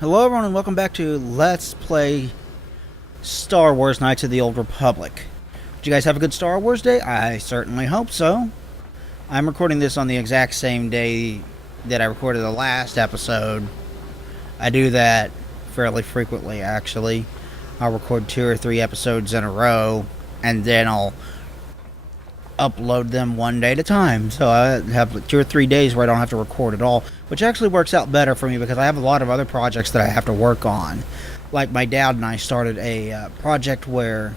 Hello everyone and welcome back to Let's Play Star Wars Knights of the Old Republic. Did you guys have a good Star Wars day? I certainly hope so. I'm recording this on the exact same day that I recorded the last episode. I do that fairly frequently, actually. I'll record 2 or 3 episodes in a row, and then I'll upload them one day at a time. So I have 2 or 3 days where I don't have to record at all, which actually works out better for me because I have a lot of other projects that I have to work on. Like my dad and I started a project where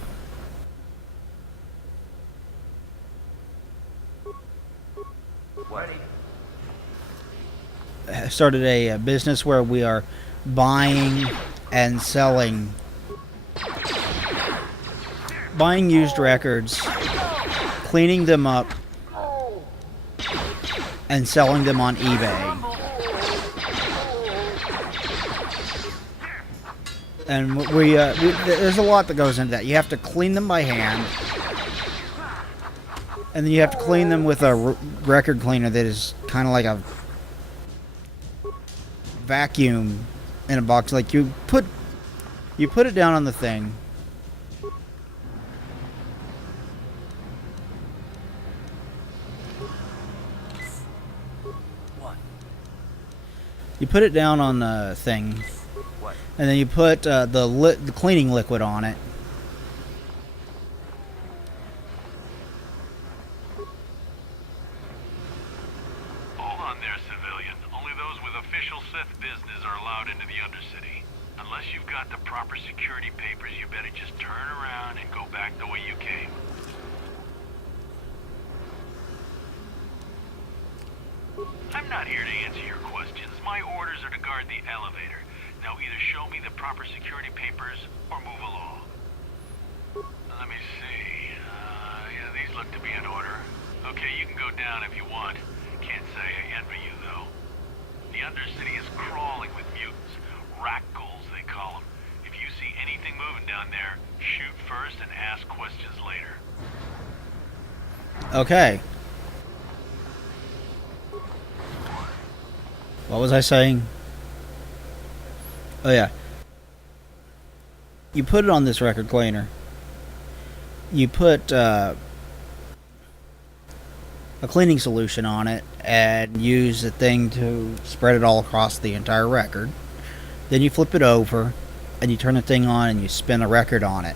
started a business where we are buying and selling used records, cleaning them up, and selling them on eBay. And there's a lot that goes into that. You have to clean them by hand, and then you have to clean them with a record cleaner that is kind of like a vacuum in a box. Like you put it down on the thing. You put it down on the thing, and then you put the cleaning liquid on it. Hold on there, civilian. Only those with official Sith business are allowed into the Undercity. Unless you've got the proper security papers, you better just turn around and go back the way you came. I'm not here to answer your questions. My orders are to guard the elevator. Now either show me the proper security papers or move along. Let me see. Yeah, these look to be in order. Okay, you can go down if you want. Can't say I envy you, though. The Undercity is crawling with mutants. Rat ghouls, they call them. If you see anything moving down there, shoot first and ask questions later. Okay. What was I saying? Oh yeah. You put it on this record cleaner. You put a cleaning solution on it and use the thing to spread it all across the entire record. Then you flip it over and you turn the thing on and you spin a record on it.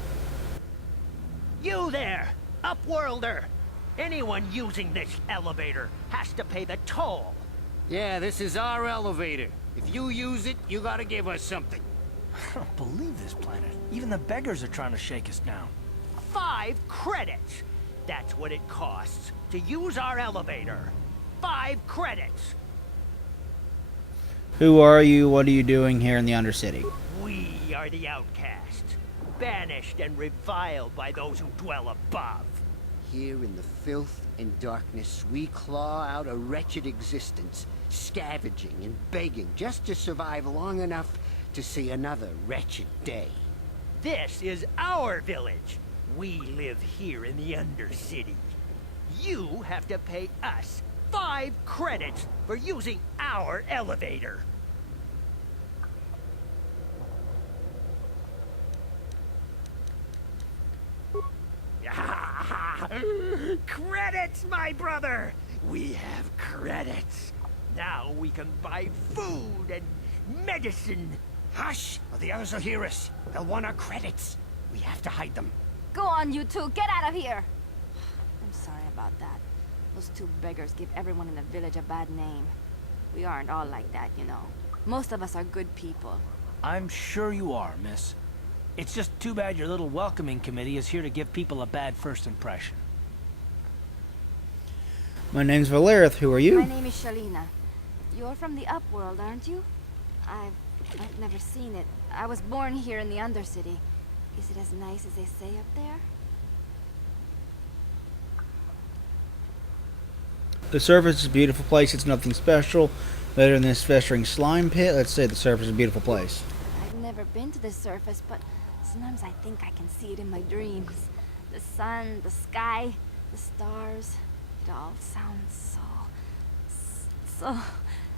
You there, Upworlder! Anyone using this elevator has to pay the toll. Yeah, this is our elevator. If you use it, you gotta give us something. I don't believe this planet. Even the beggars are trying to shake us down. 5 credits. That's what it costs to use our elevator. 5 credits. Who are you? What are you doing here in the Undercity? We are the outcasts, banished and reviled by those who dwell above. Here in the filth and darkness, we claw out a wretched existence, scavenging and begging just to survive long enough to see another wretched day. This is our village. We live here in the Undercity. You have to pay us 5 credits for using our elevator. Credits, my brother! We have credits. Now we can buy food and medicine. Hush, or the others will hear us. They'll want our credits. We have to hide them. Go on, you two. Get out of here. I'm sorry about that. Those 2 beggars give everyone in the village a bad name. We aren't all like that, you know. Most of us are good people. I'm sure you are, miss. It's just too bad your little welcoming committee is here to give people a bad first impression. My name's Valerith. Who are you? My name is Shalina. You're from the Upworld, aren't you? I've never seen it. I was born here in the Undercity. Is it as nice as they say up there? The surface is a beautiful place. It's nothing special. Better than this festering slime pit. Let's say the surface is a beautiful place. I've never been to the surface, but sometimes I think I can see it in my dreams. The sun, the sky, the stars. It all sounds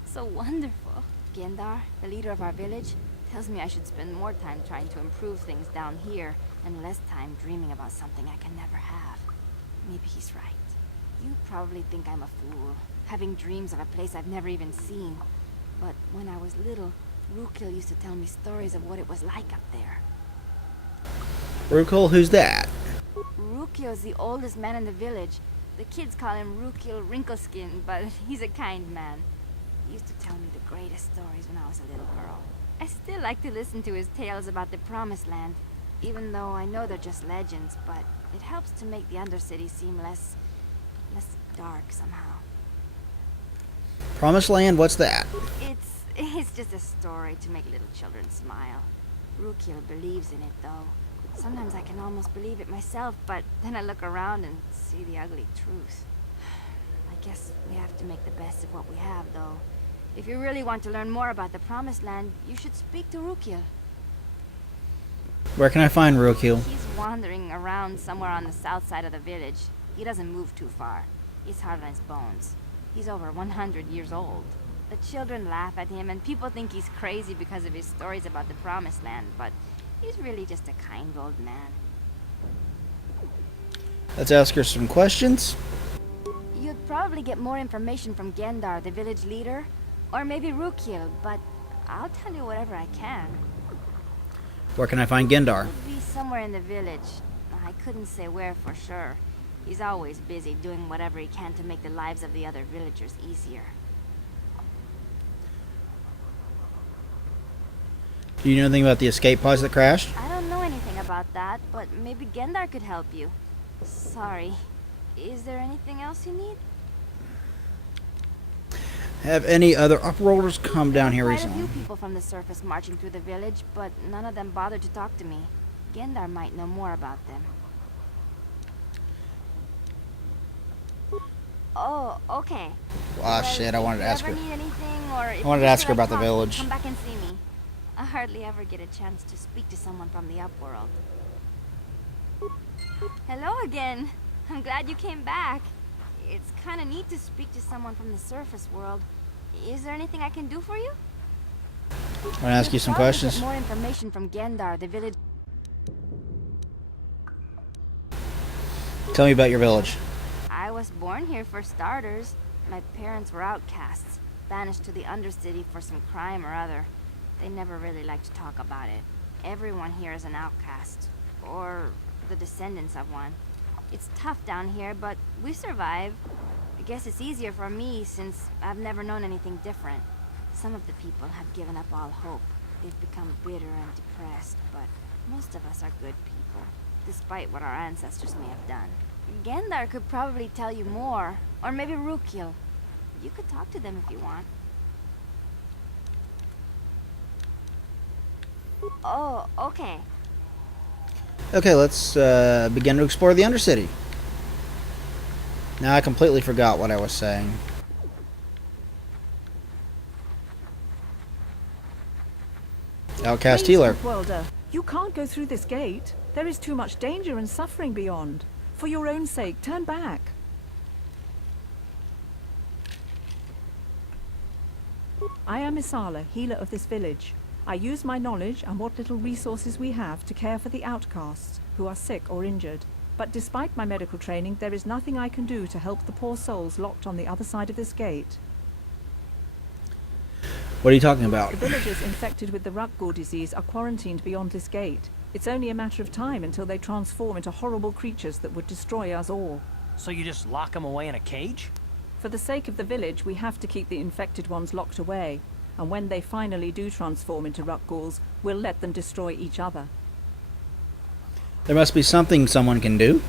so wonderful. Gendar, the leader of our village, Tells me I should spend more time trying to improve things down here and less time dreaming about something I can never have. Maybe he's right. You probably think I'm a fool, having dreams of a place I've never even seen. But when I was little, Rukil used to tell me stories of what it was like up there. Rukil, who's that? Rukil's the oldest man in the village. The kids call him Rukil Wrinkleskin, but he's a kind man. He used to tell me the greatest stories when I was a little girl. I still like to listen to his tales about the Promised Land, even though I know they're just legends, but it helps to make the Undercity seem less dark somehow. Promised Land? What's that? It's just a story to make little children smile. Rukil believes in it, though. Sometimes I can almost believe it myself, but then I look around and see the ugly truth. I guess we have to make the best of what we have, though. If you really want to learn more about the Promised Land, you should speak to Rukil. Where can I find Rukil? He's wandering around somewhere on the south side of the village. He doesn't move too far. He's hard on his bones. He's over 100 years old. The children laugh at him, and people think he's crazy because of his stories about the Promised Land, but he's really just a kind old man. Let's ask her some questions. You'd probably get more information from Gendar, the village leader, or maybe Rukil, but I'll tell you whatever I can. Where can I find Gendar? He'll be somewhere in the village. I couldn't say where for sure. He's always busy doing whatever he can to make the lives of the other villagers easier. Do you know anything about the escape pods that crashed? I don't know anything about that, but maybe Gendar could help you. Sorry. Is there anything else you need? Have any other upworlders come down here Quite a recently? few people from the surface marching through the village, but none of them bothered to talk to me. Gendar might know more about them. Oh, okay. Ah, shit, I wanted to ask If her. you ever need anything, or if I wanted you to ask feel her about like the talking, village. Come back and see me. I hardly ever get a chance to speak to someone from the Upworld. Hello again. I'm glad you came back. It's kind of neat to speak to someone from the surface world. Is there anything I can do for you? I want to ask you some Probably get questions. more information from Gendar, the village. Tell me about your village. I was born here for starters. My parents were outcasts, banished to the Undercity for some crime or other. They never really liked to talk about it. Everyone here is an outcast, or the descendants of one. It's tough down here, but we survive. I guess it's easier for me since I've never known anything different. Some of the people have given up all hope. They've become bitter and depressed, but most of us are good people, despite what our ancestors may have done. Gendar could probably tell you more, or maybe Rukil. You could talk to them if you want. Oh, okay. Okay, let's begin to explore the Undercity. Now I completely forgot what I was saying. Outcast Please, healer. Upworlder, you can't go through this gate. There is too much danger and suffering beyond. For your own sake, turn back. I am Isala, healer of this village. I use my knowledge and what little resources we have to care for the outcasts who are sick or injured. But despite my medical training, there is nothing I can do to help the poor souls locked on the other side of this gate. What are you talking about? The villagers infected with the Rukgul disease are quarantined beyond this gate. It's only a matter of time until they transform into horrible creatures that would destroy us all. So you just lock them away in a cage? For the sake of the village, we have to keep the infected ones locked away. And when they finally do transform into Rukguls, we'll let them destroy each other. There must be something someone can do.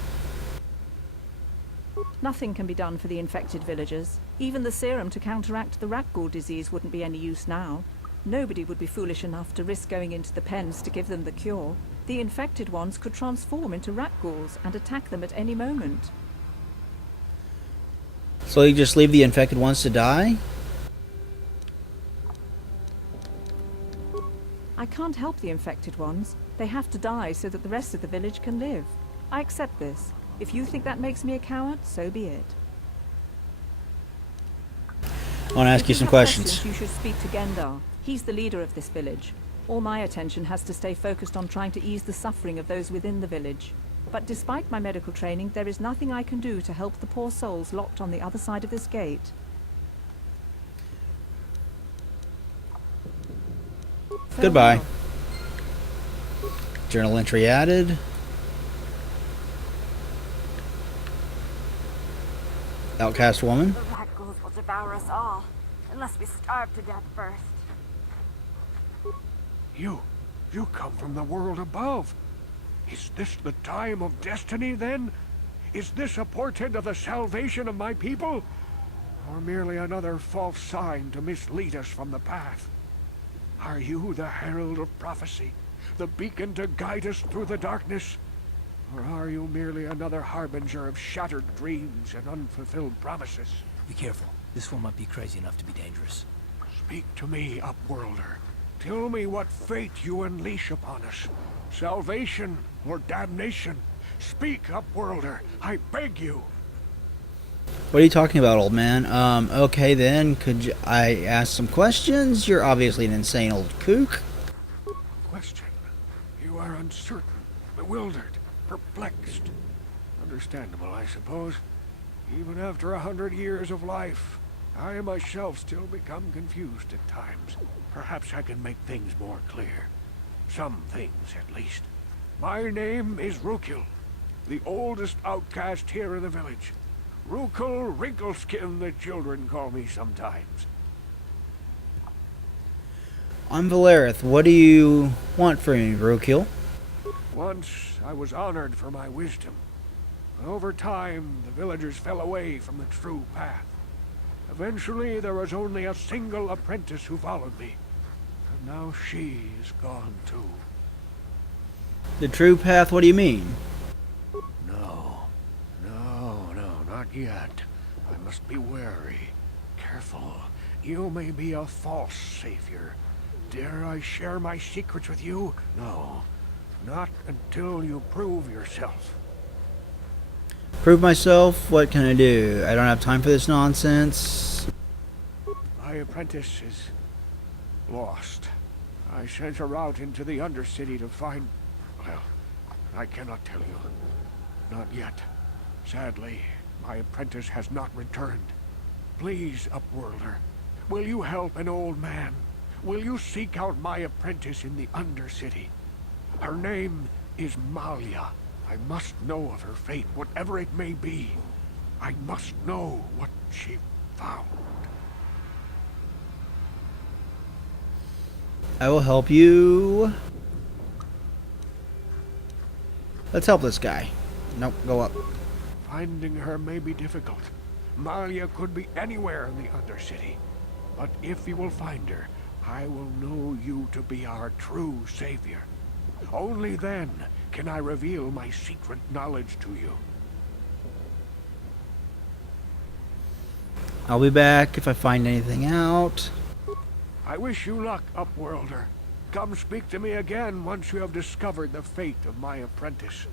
Nothing can be done for the infected villagers. Even the serum to counteract the Rukgul disease wouldn't be any use now. Nobody would be foolish enough to risk going into the pens to give them the cure. The infected ones could transform into Rukguls and attack them at any moment. So you just leave the infected ones to die? I can't help the infected ones. They have to die so that the rest of the village can live. I accept this. If you think that makes me a coward, so be it. I want to ask If you some have questions. You should speak to Gendar. He's the leader of this village. All my attention has to stay focused on trying to ease the suffering of those within the village. But despite my medical training, there is nothing I can do to help the poor souls locked on the other side of this gate. Goodbye. Farewell. Journal entry added. Outcast woman. The rat ghouls will devour us all, unless we starve to death first. You come from the world above. Is this the time of destiny, then? Is this a portent of the salvation of my people? Or merely another false sign to mislead us from the path? Are you the herald of prophecy, the beacon to guide us through the darkness? Or are you merely another harbinger of shattered dreams and unfulfilled promises? Be careful. This one might be crazy enough to be dangerous. Speak to me, Upworlder. Tell me what fate you unleash upon us. Salvation or damnation? Speak, Upworlder. I beg you. What are you talking about, old man? Okay then, could I ask some questions? You're obviously an insane old kook. Question. You are uncertain, bewildered, perplexed. Understandable, I suppose. Even after 100 years of life, I myself still become confused at times. Perhaps I can make things more clear. Some things, at least. My name is Rukil, the oldest outcast here in the village. Rukil Wrinkleskin, the children call me sometimes. I'm Valerith. What do you want from me, Rukil? Once I was honored for my wisdom. But over time, the villagers fell away from the true path. Eventually, there was only a single apprentice who followed me. And now she is gone too. The true path, what do you mean? No, not yet. I must be wary. Careful. You may be a false savior. Dare I share my secrets with you? No. Not until you prove yourself. Prove myself? What can I do? I don't have time for this nonsense. My apprentice is lost. I sent her out into the Undercity to find... Well, I cannot tell you. Not yet. Sadly, my apprentice has not returned. Please, Upworlder, will you help an old man? Will you seek out my apprentice in the Undercity? Her name is Malia. I must know of her fate, whatever it may be. I must know what she found. I will help you. Let's help this guy. Nope, go up. Finding her may be difficult. Malia could be anywhere in the Undercity. But if you will find her, I will know you to be our true savior. Only then can I reveal my secret knowledge to you. I'll be back if I find anything out. I wish you luck, Upworlder. Come speak to me again once you have discovered the fate of my apprentice.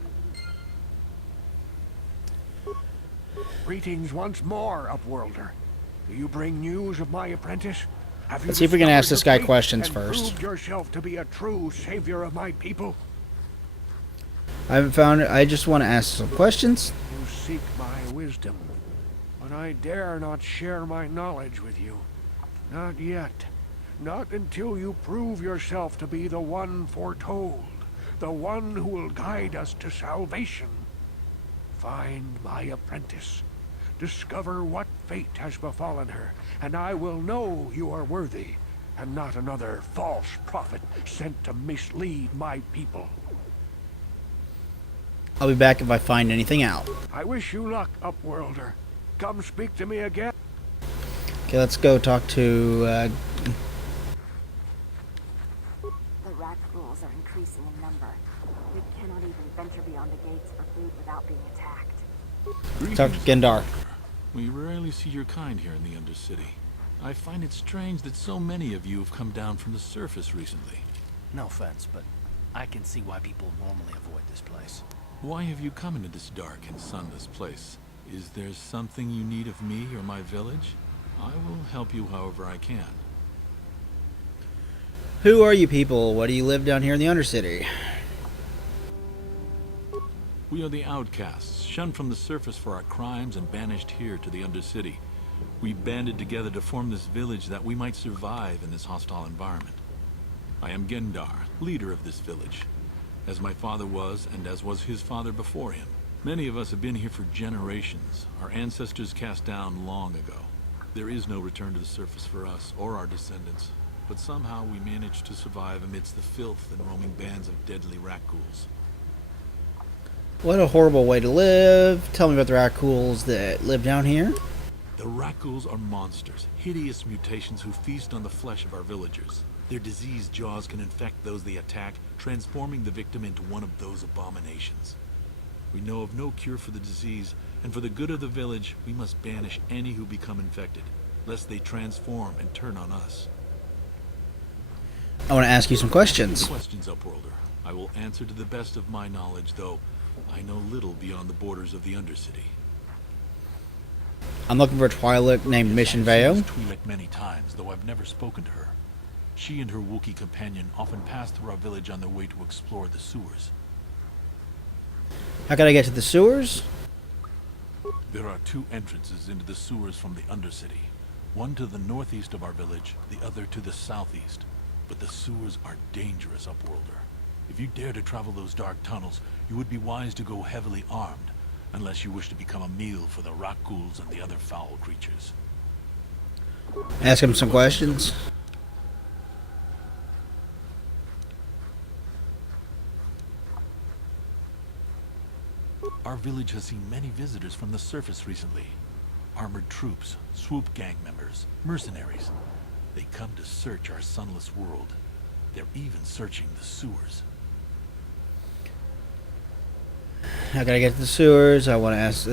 Greetings once more, Upworlder. Do you bring news of my apprentice? Have you Let's see if we can ask discovered this guy the fate questions and first. proved yourself to be a true savior of my people? I haven't found it. I just want to ask some questions. You seek my wisdom, but I dare not share my knowledge with you. Not yet. Not until you prove yourself to be the one foretold, the one who will guide us to salvation. Find my apprentice. Discover what fate has befallen her, and I will know you are worthy, and not another false prophet sent to mislead my people. I'll be back if I find anything out. I wish you luck, Upworlder. Come speak to me again. Okay, let's go talk to... The rat ghouls are increasing in number. We cannot even venture beyond the gates for food without being attacked. talk to Gendar. We rarely see your kind here in the Undercity. I find it strange that so many of you have come down from the surface recently. No offense, but I can see why people normally avoid this place. Why have you come into this dark and sunless place? Is there something you need of me or my village? I will help you however I can. Who are you people? Why do you live down here in the Undercity? We are the outcasts, shunned from the surface for our crimes and banished here to the Undercity. We banded together to form this village that we might survive in this hostile environment. I am Gendar, leader of this village, as my father was and as was his father before him. Many of us have been here for generations, our ancestors cast down long ago. There is no return to the surface for us or our descendants, but somehow we managed to survive amidst the filth and roaming bands of deadly rat-ghouls. What a horrible way to live. Tell me about the rat-ghouls that live down here. The rat-ghouls are monsters, hideous mutations who feast on the flesh of our villagers. Their diseased jaws can infect those they attack, transforming the victim into one of those abominations. We know of no cure for the disease, and for the good of the village, we must banish any who become infected, lest they transform and turn on us. I want to ask you some questions. Questions, Upworlder. I will answer to the best of my knowledge, though I know little beyond the borders of the Undercity. I'm looking for a Twi'lek named Mission I've Veo. seen Twi'lek many times, though I've never spoken to her. She and her Wookiee companion often pass through our village on their way to explore the sewers. How can I get to the sewers? There are two entrances into the sewers from the Undercity. One to the northeast of our village, the other to the southeast. But the sewers are dangerous, Upworlder. If you dare to travel those dark tunnels, you would be wise to go heavily armed, unless you wish to become a meal for the rat-ghouls and the other foul creatures. Ask him some questions. Our village has seen many visitors from the surface recently. Armored troops, swoop gang members, mercenaries. They come to search our sunless world. They're even searching the sewers. How can I get to the sewers? I want to ask.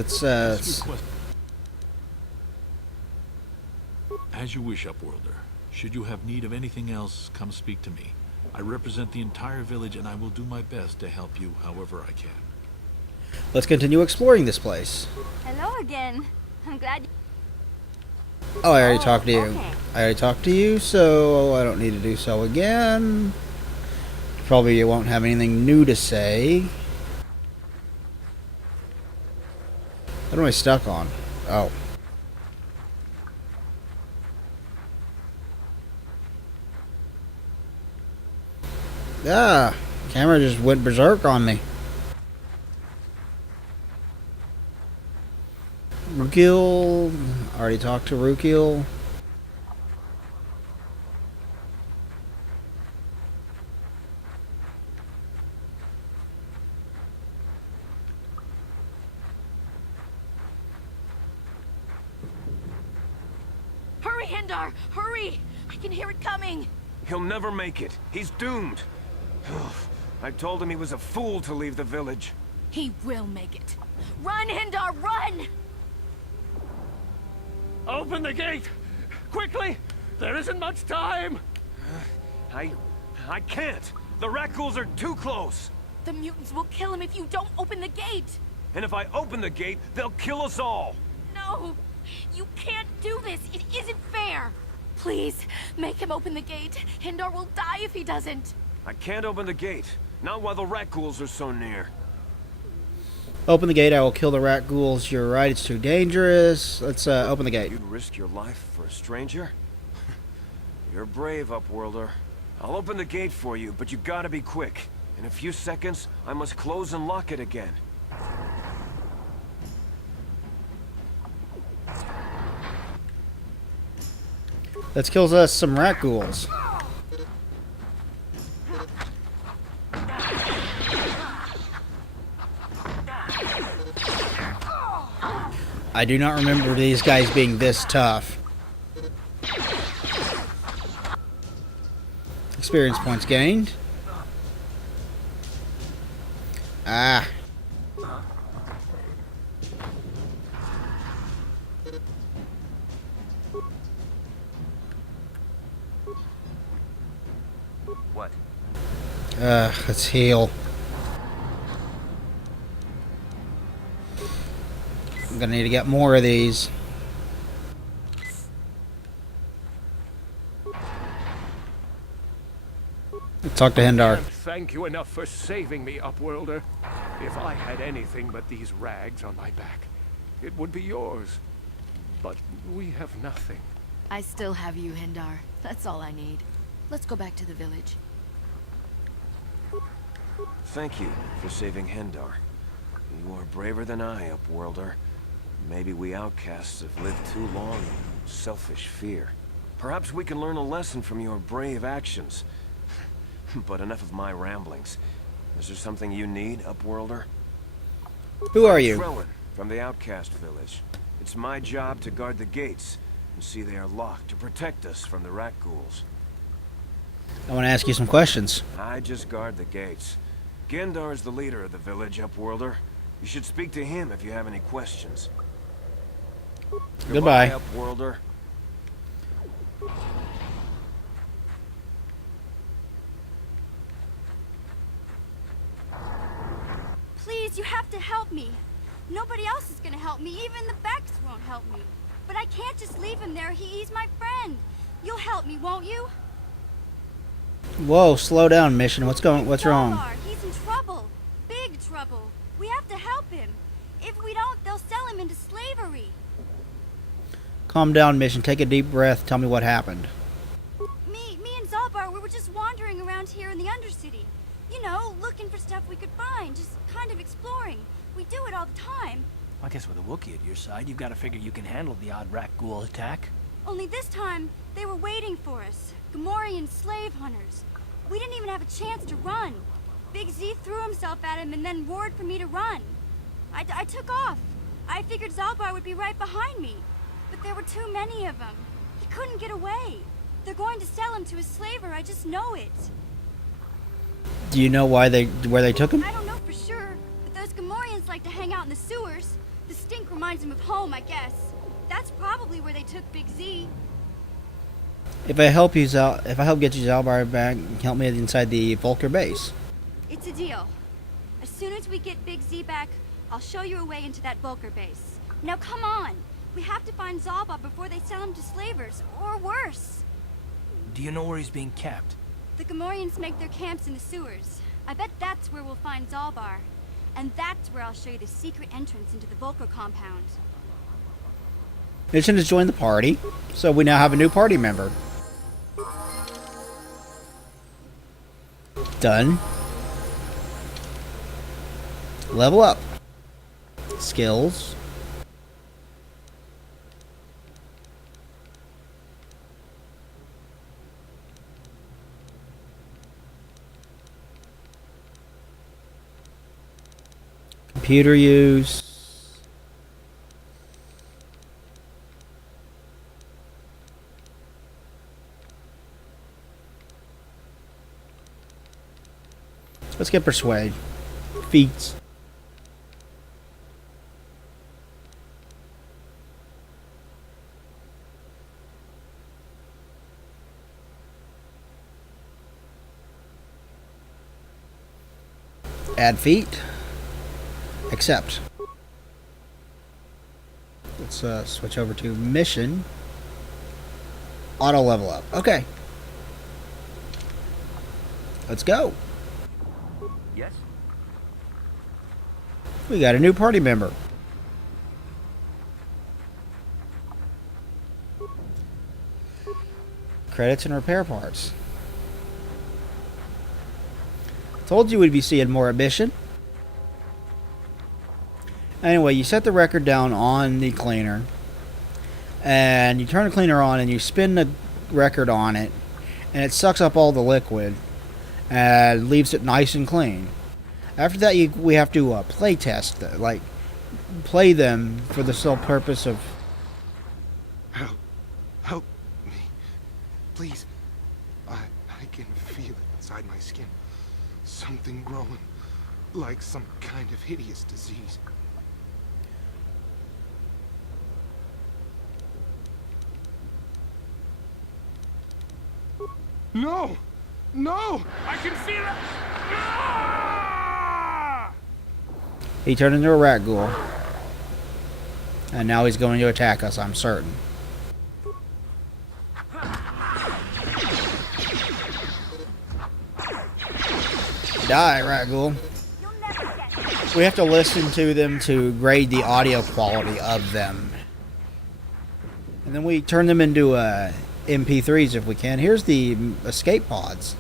As you wish, Upworlder. Should you have need of anything else, come speak to me. I represent the entire village and I will do my best to help you however I can. Let's continue exploring this place. Hello again. I'm glad. Oh, I already talked to you. Okay. I already talked to you, so I don't need to do so again. Probably you won't have anything new to say. What am I stuck on? Oh. Ah, camera just went berserk on me. Rukil, already talked to Rukil. Hurry, Hindar! Hurry! I can hear it coming! He'll never make it. He's doomed. I told him he was a fool to leave the village. He will make it. Run, Hindar, run! Open the gate! Quickly! There isn't much time! I can't! The rat-ghouls are too close! The mutants will kill him if you don't open the gate! And if I open the gate, they'll kill us all! No! You can't do this! It isn't fair! Please, make him open the gate. Hindar will die if he doesn't. I can't open the gate. Not while the rat-ghouls are so near. Open the gate, I will kill the rat ghouls. You're right, it's too dangerous. Let's open the gate. You'd risk your life for a stranger? You're brave, Upworlder. I'll open the gate for you, but you gotta be quick. In a few seconds, I must close and lock it again. Let's kill us some rat ghouls. I do not remember these guys being this tough. Experience points gained. Ah. What? Let's heal. I'm gonna need to get more of these. talk to Hendar. Can't thank you enough for saving me, Upworlder. If I had anything but these rags on my back, it would be yours. But we have nothing. I still have you, Hindar. That's all I need. Let's go back to the village. Thank you for saving Hendar. You are braver than I, Upworlder. Maybe we outcasts have lived too long in selfish fear. Perhaps we can learn a lesson from your brave actions. But enough of my ramblings. Is there something you need, Upworlder? Who are you? Trellin, from the Outcast Village. It's my job to guard the gates and see they are locked to protect us from the rat ghouls. I want to ask you some questions. I just guard the gates. Gendar is the leader of the village, Upworlder. You should speak to him if you have any questions. Goodbye. Upworlder. Please, you have to help me. Nobody else is gonna help me. Even the Becks won't help me. But I can't just leave him there. He's my friend. You'll help me, won't you? Whoa, slow down, Mission. What's wrong? Zalbar, he's in trouble. Big trouble. We have to help him. If we don't, they'll sell him into slavery. Calm down, Mission. Take a deep breath. Tell me what happened. Me and Zalbar, we were just wandering around here in the Undercity. You know, looking for stuff we could find, just kind of exploring. We do it all the time. I guess with a Wookiee at your side, you've got to figure you can handle the odd rat ghoul attack. Only this time, they were waiting for us. Gamorrean slave hunters. We didn't even have a chance to run. Big Z threw himself at him and then roared for me to run. I took off. I figured Zalbar would be right behind me. But there were too many of them. He couldn't get away. They're going to sell him to a slaver, I just know it. Do you know where they took him? I don't know for sure, but those Gamorreans like to hang out in the sewers. The stink reminds them of home, I guess. That's probably where they took Big Z. If I help get you Zalbar back, help me inside the Volker base. It's a deal. As soon as we get Big Z back, I'll show you a way into that Volker base. Now come on! We have to find Zalbar before they sell him to slavers, or worse. Do you know where he's being kept? The Gamorreans make their camps in the sewers. I bet that's where we'll find Zalbar. And that's where I'll show you the secret entrance into the Volker compound. Mission has joined the party, so we now have a new party member. Done. Level up. Skills. Computer use. Let's get Persuade. Feats. Add feat. Accept. Let's switch over to mission. Auto level up. Okay. Let's go. Yes? We got a new party member. Credits and repair parts. Told you we'd be seeing more of Mission. Anyway, you set the record down on the cleaner. And you turn the cleaner on and you spin the record on it. And it sucks up all the liquid. And leaves it nice and clean. After that, we have to play test, play them for the sole purpose of... Help me. Please. I can feel it inside my skin. Something growing. Like some kind of hideous disease. No! No! I can feel it! Ah! He turned into a rat ghoul. And now he's going to attack us, I'm certain. die, Ragul. We have to listen to them to grade the audio quality of them. And then we turn them into MP3s if we can. Here's the escape pods.